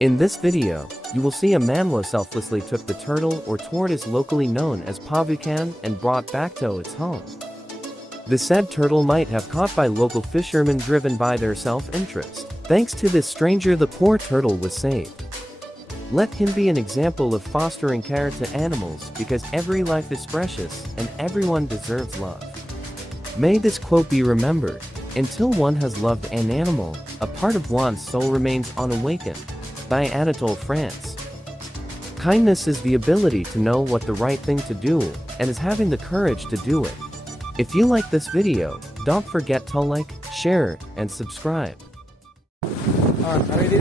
In this video, you will see a man selflessly took the turtle or tortoise locally known as pavukan and brought back to its home. The said turtle might have caught by local fishermen driven by their self-interest. Thanks to this stranger, the poor turtle was saved. Let him be an example of fostering care to animals because every life is precious and everyone deserves love. May this quote be remembered: until one has loved an animal, a part of one's soul remains unawakened. By Anatole France. Kindness is the ability to know what the right thing to do, and is having the courage to do it. If you like this video, don't forget to like, share, and subscribe. Ready?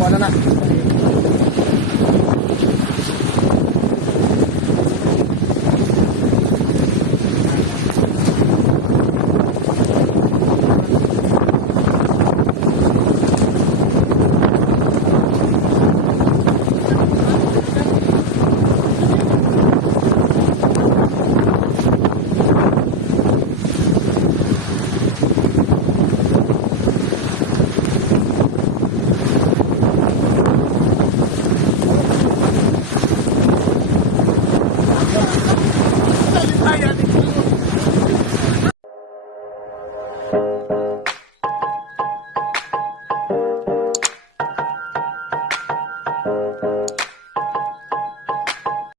Wala na. Ay,